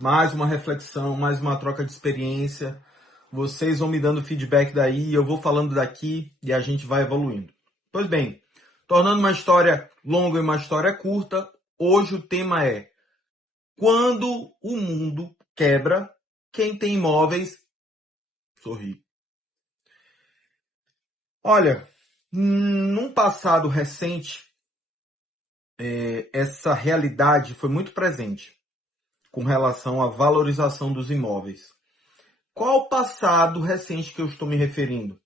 mais uma reflexão, mais uma troca de experiência. Vocês vão me dando feedback daí, eu vou falando daqui e a gente vai evoluindo. Pois bem, tornando uma história longa e uma história curta, hoje o tema é: quando o mundo quebra, quem tem imóveis sorri. Olha, num passado recente, essa realidade foi muito presente com relação à valorização dos imóveis. Qual o passado recente que eu estou me referindo?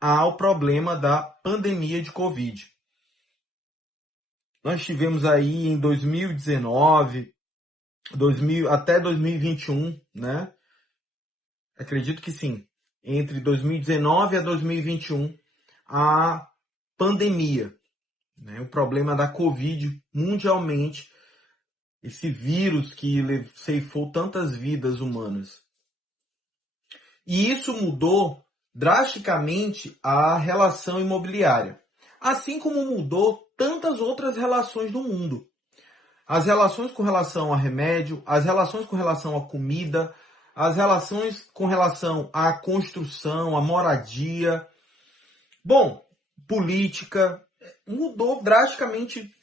Ao problema da pandemia de Covid. Nós tivemos aí em 2019, até 2021, né? Acredito que sim. Entre 2019 a 2021, a pandemia, né? O problema da Covid mundialmente, esse vírus que ceifou tantas vidas humanas. E isso mudou drasticamente a relação imobiliária, assim como mudou tantas outras relações do mundo. As relações com relação a remédio, as relações com relação à comida, as relações com relação à construção, à moradia. Bom, política, mudou drasticamente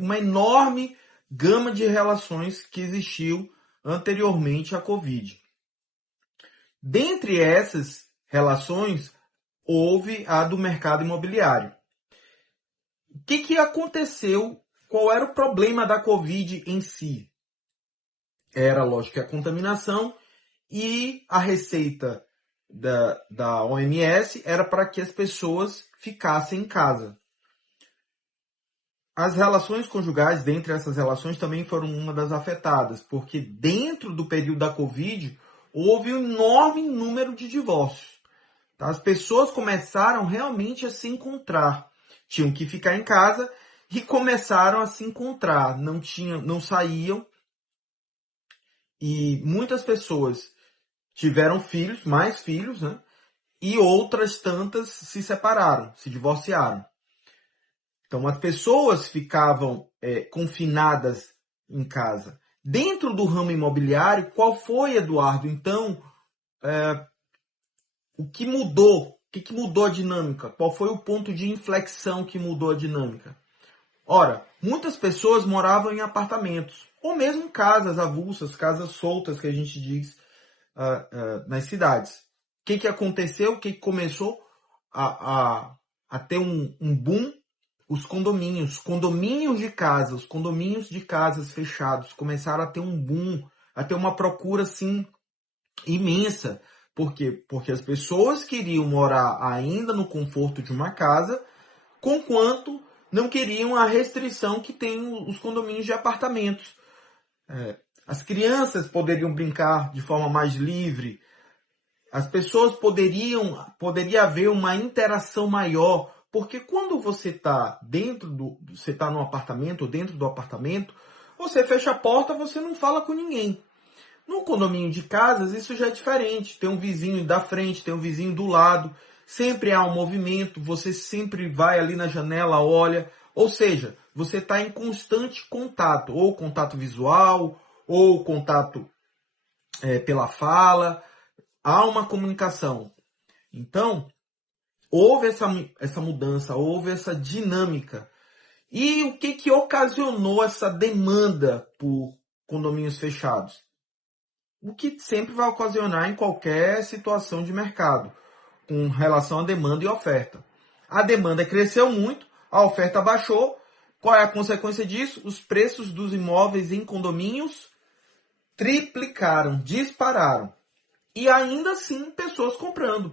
uma enorme gama de relações que existiu anteriormente à Covid. Dentre essas relações, houve a do mercado imobiliário. O que aconteceu? Qual era o problema da Covid em si? Era, lógico, a contaminação, e a receita da OMS era para que as pessoas ficassem em casa. As relações conjugais, dentre essas relações, também foram uma das afetadas, porque dentro do período da Covid, houve um enorme número de divórcios. As pessoas começaram realmente a se encontrar. Tinham que ficar em casa e começaram a se encontrar. Não saíam. E muitas pessoas tiveram filhos, mais filhos, né? E outras tantas se separaram, se divorciaram. Então, as pessoas ficavam confinadas em casa. Dentro do ramo imobiliário, qual foi, Eduardo, então, o que mudou? O que mudou a dinâmica? Qual foi o ponto de inflexão que mudou a dinâmica? Ora, muitas pessoas moravam em apartamentos, ou mesmo em casas avulsas, casas soltas, que a gente diz nas cidades. O que aconteceu? O que começou a ter um boom? Os condomínios os condomínios de casas fechados começaram a ter um boom, a ter uma procura assim imensa. Por quê? Porque as pessoas queriam morar ainda no conforto de uma casa, conquanto não queriam a restrição que tem os condomínios de apartamentos. As crianças poderiam brincar de forma mais livre, as pessoas poderia haver uma interação maior, porque quando você está você está no apartamento ou dentro do apartamento, você fecha a porta, você não fala com ninguém. No condomínio de casas, isso já é diferente. Tem um vizinho da frente, tem um vizinho do lado. Sempre há um movimento, você sempre vai ali na janela, olha. Ou seja, você está em constante contato. Ou contato visual, ou contato pela fala. Há uma comunicação. Então, houve essa mudança, houve essa dinâmica. E o que ocasionou essa demanda por condomínios fechados? O que sempre vai ocasionar em qualquer situação de mercado, com relação à demanda e oferta. A demanda cresceu muito, a oferta baixou. Qual é a consequência disso? Os preços dos imóveis em condomínios triplicaram, dispararam. E ainda assim, pessoas comprando.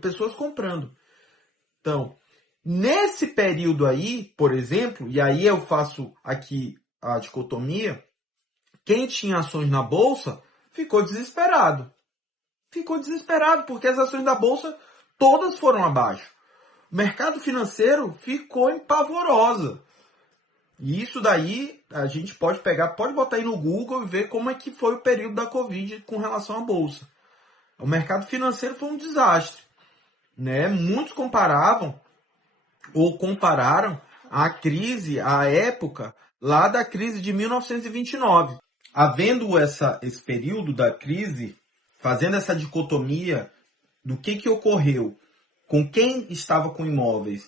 Então, nesse período aí, por exemplo, e aí eu faço aqui a dicotomia, quem tinha ações na Bolsa ficou desesperado. Ficou desesperado porque as ações da Bolsa todas foram abaixo. O mercado financeiro ficou empavorosa. E isso daí a gente pode botar aí no Google e ver como é que foi o período da Covid com relação à Bolsa. O mercado financeiro foi um desastre, né? Muitos compararam a crise, a época lá da crise de 1929. havendo esse período da crise, fazendo essa dicotomia do que ocorreu com quem estava com imóveis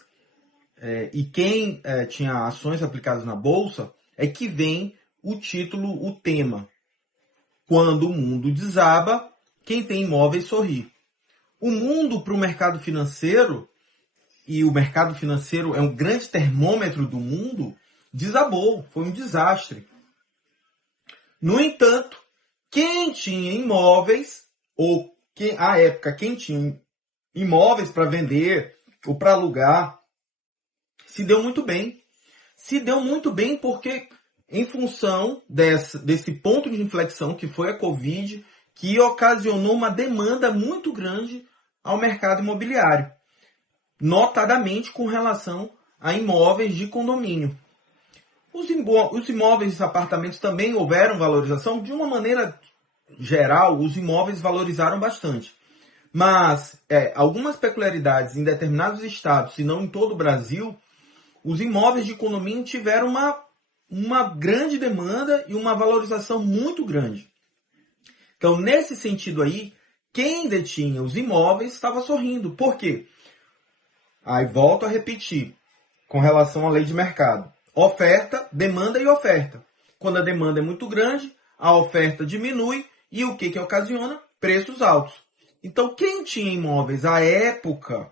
e quem tinha ações aplicadas na Bolsa, é que vem o título, o tema. Quando o mundo desaba, quem tem imóveis sorri. O mundo para o mercado financeiro, e o mercado financeiro é um grande termômetro do mundo, desabou, foi um desastre. No entanto, quem tinha imóveis, ou à época quem tinha imóveis para vender ou para alugar, se deu muito bem. Se deu muito bem porque, em função desse ponto de inflexão que foi a Covid, que ocasionou uma demanda muito grande ao mercado imobiliário, notadamente com relação a imóveis de condomínio. Os imóveis e apartamentos também houveram valorização. De uma maneira geral, os imóveis valorizaram bastante. Mas algumas peculiaridades em determinados estados, se não em todo o Brasil, os imóveis de condomínio tiveram uma grande demanda e uma valorização muito grande. Então, nesse sentido aí, quem detinha os imóveis estava sorrindo. Por quê? Aí volto a repetir, com relação à lei de mercado. Oferta, demanda e oferta. Quando a demanda é muito grande, a oferta diminui e o que ocasiona? Preços altos. Então, quem tinha imóveis à época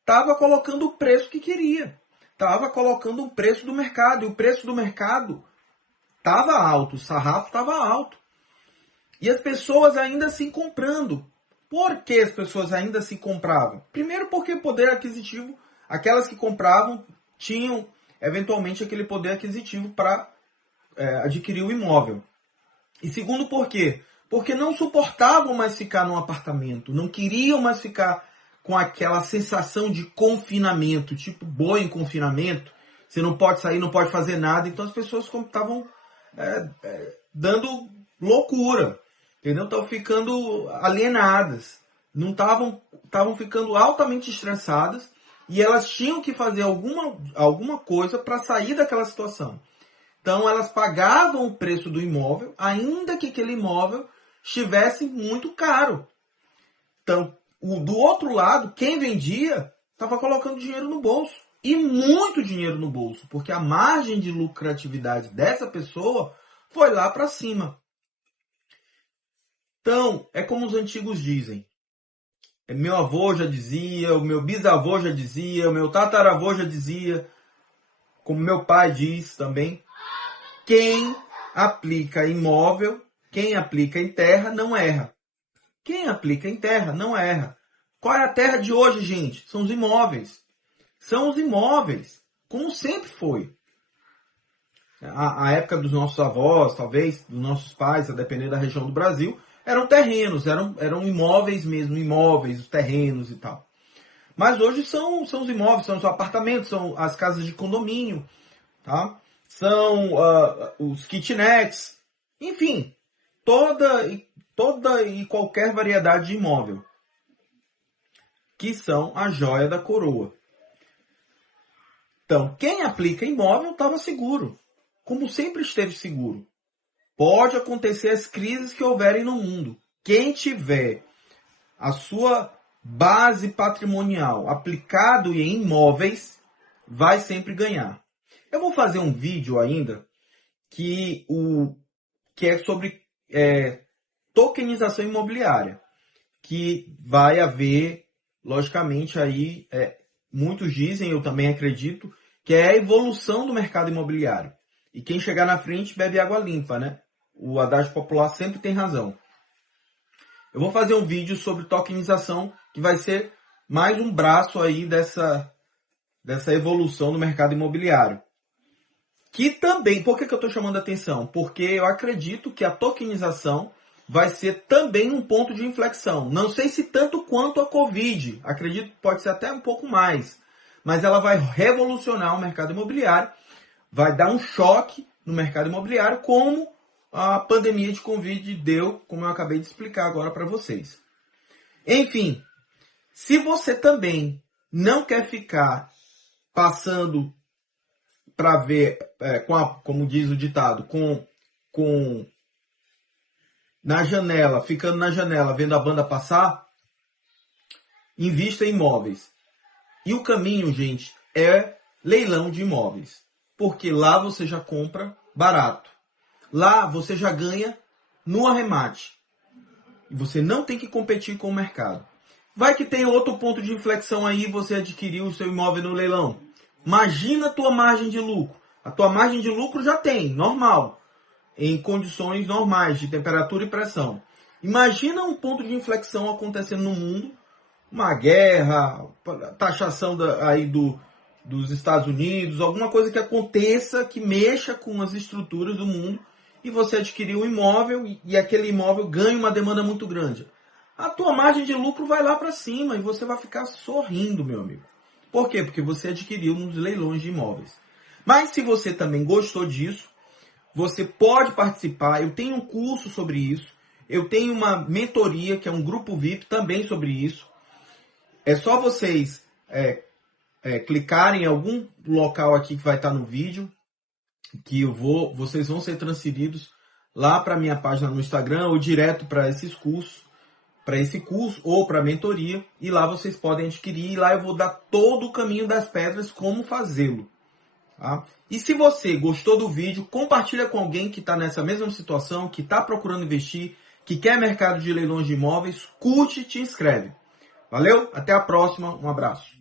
estava colocando o preço que queria. Estava colocando o preço do mercado. E o preço do mercado estava alto, o sarrafo estava alto. E as pessoas ainda assim comprando. Por que as pessoas ainda se compravam? Primeiro porque poder aquisitivo, aquelas que compravam tinham eventualmente aquele poder aquisitivo para adquirir o imóvel. E segundo por quê? Porque não suportavam mais ficar num apartamento, não queriam mais ficar com aquela sensação de confinamento, tipo boi em confinamento, você não pode sair, não pode fazer nada, então as pessoas estavam dando loucura, entendeu? Estavam ficando alienadas, não estavam ficando altamente estressadas e elas tinham que fazer alguma coisa para sair daquela situação. Então elas pagavam o preço do imóvel, ainda que aquele imóvel estivesse muito caro. Então, do outro lado, quem vendia estava colocando dinheiro no bolso. E muito dinheiro no bolso, porque a margem de lucratividade dessa pessoa foi lá para cima. Então, é como os antigos dizem. Meu avô já dizia, o meu bisavô já dizia, o meu tataravô já dizia, como meu pai diz também. Quem aplica imóvel, quem aplica em terra, não erra. Quem aplica em terra, não erra. Qual é a terra de hoje, gente? São os imóveis. São os imóveis, como sempre foi. A época dos nossos avós, talvez, dos nossos pais, a depender da região do Brasil, eram terrenos, eram imóveis mesmo, imóveis, os terrenos e tal. Mas hoje são os imóveis, são os apartamentos, são as casas de condomínio, tá? São os kitnets, enfim, toda e qualquer variedade de imóvel, que são a joia da coroa. Então, quem aplica imóvel estava seguro, como sempre esteve seguro. Pode acontecer as crises que houverem no mundo. Quem tiver a sua base patrimonial aplicado em imóveis, vai sempre ganhar. Eu vou fazer um vídeo ainda que é sobre tokenização imobiliária, que vai haver, logicamente, aí muitos dizem, eu também acredito, que é a evolução do mercado imobiliário. E quem chegar na frente bebe água limpa, né? O adágio popular sempre tem razão. Eu vou fazer um vídeo sobre tokenização, que vai ser mais um braço aí dessa evolução do mercado imobiliário. Que também, por que eu estou chamando a atenção? Porque eu acredito que a tokenização vai ser também um ponto de inflexão. Não sei se tanto quanto a Covid, acredito que pode ser até um pouco mais. Mas ela vai revolucionar o mercado imobiliário, vai dar um choque no mercado imobiliário, como a pandemia de Covid deu, como eu acabei de explicar agora para vocês. Enfim, se você também não quer ficar passando para ver, como diz o ditado, com na janela, ficando na janela, vendo a banda passar, invista em imóveis. E o caminho, gente, é leilão de imóveis. Porque lá você já compra barato. Lá você já ganha no arremate. E você não tem que competir com o mercado. Vai que tem outro ponto de inflexão aí, você adquiriu o seu imóvel no leilão. Imagina a tua margem de lucro. A tua margem de lucro já tem, normal. Em condições normais de temperatura e pressão. Imagina um ponto de inflexão acontecendo no mundo. Uma guerra, taxação aí dos Estados Unidos, alguma coisa que aconteça, que mexa com as estruturas do mundo, e você adquiriu um imóvel e aquele imóvel ganha uma demanda muito grande. A tua margem de lucro vai lá para cima e você vai ficar sorrindo, meu amigo. Por quê? Porque você adquiriu nos leilões de imóveis. Mas se você também gostou disso, você pode participar. Eu tenho um curso sobre isso. Eu tenho uma mentoria, que é um grupo VIP também sobre isso. É só vocês clicarem em algum local aqui que vai estar no vídeo, que vocês vão ser transferidos lá para a minha página no Instagram ou direto para esses cursos, para esse curso ou para a mentoria, e lá vocês podem adquirir, e lá eu vou dar todo o caminho das pedras, como fazê-lo. Tá? E se você gostou do vídeo, compartilha com alguém que está nessa mesma situação, que está procurando investir, que quer mercado de leilões de imóveis, curte e te inscreve. Valeu? Até a próxima, um abraço.